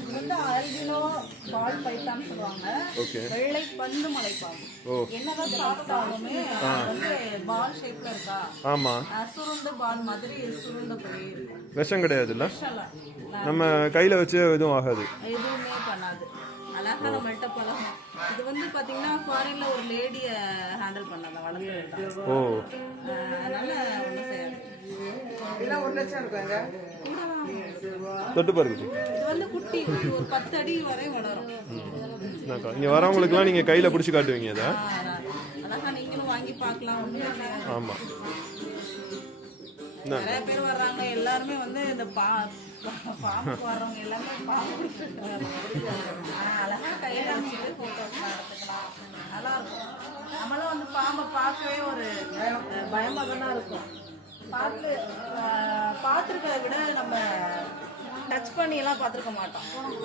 இது வந்து ஆல்பினோ பால் பைத்தான் சொல்லுவாங்க. வெள்ளை பந்து மலைப்பாம்பு. என்னதான் சாப்பிட்டாலுமே வந்து பால் ஷேப்ல இருக்கா? ஆமா. சுருண்டு பால் மாதிரி சுருண்ட போய் இருக்கும். விஷம் கிடையாதுல்ல? நம்ம கையில வச்சு எதுவும் ஆகாது, எதுவுமே பண்ணாது. அழகா நம்மள்ட்ட பழகும். இது வந்து பாத்தீங்கன்னா ஃபாரின்ல ஒரு லேடிய ஹேண்டில் பண்ணாங்க, வளர்ந்து. ஓ, அதனால ஒன்றும் செய்யாது. இதெல்லாம் 1 லட்சம் இருக்காங்க. தொட்டு பாருங்க. இது வந்து குட்டி ஒரு 10 அடி வரை வளரும். இங்க வரவங்களுக்குலாம் நீங்க கையில பிடிச்சி காட்டுவீங்க அதை? அழகா நீங்களும் வாங்கி பார்க்கலாம். ஆமா, நிறைய பேர் வர்றாங்க. எல்லாருமே வந்து இந்த பாம்புக்கு வர்றவங்க எல்லாமே பாம்பு அழகா கையில வச்சுட்டு போட்டோஸ் எடுத்துக்கலாம். நல்லா இருக்கும். நம்மளும் வந்து பாம்பை பார்க்கவே ஒரு பயமாக தான் இருக்கும். பார்த்துருக்கிறத விட நம்ம டச் பண்ணி எல்லாம் பார்த்துருக்க மாட்டோம்.